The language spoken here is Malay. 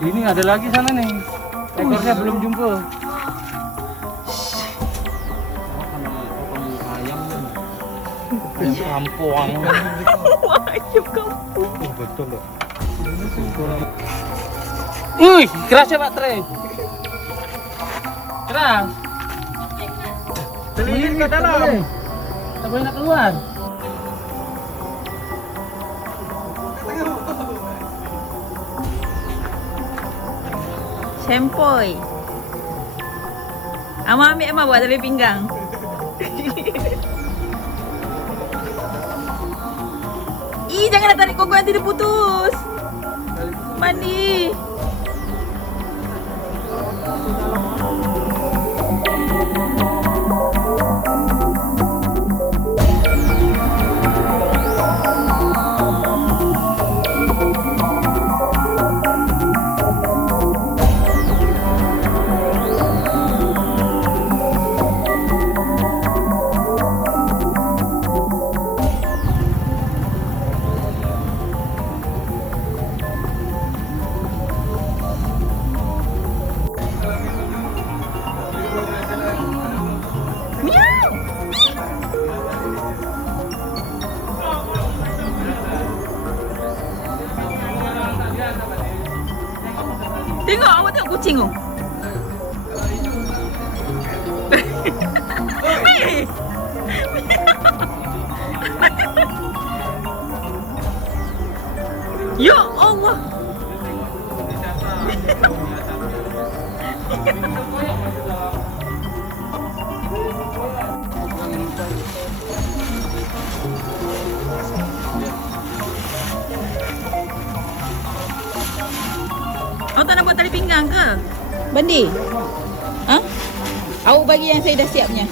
Ini ada lagi sana nih. Ekornya belum jumpa. Ayam kampung. Ayam kampung. Betul loh. Wih, keras ya Pak Tre. Keras. Selilit ke dalam. Tak boleh nak keluar. Sempoi. Ama ambil Ama buat tali pinggang. Ih, janganlah tarik koko nanti dia putus. Mandi. Tengok, awak tengok kucing tu. Hei! Ya Allah. Awak tak nak buat tali pinggang ke? Bandi? Ha? Awak bagi yang saya dah siapnya.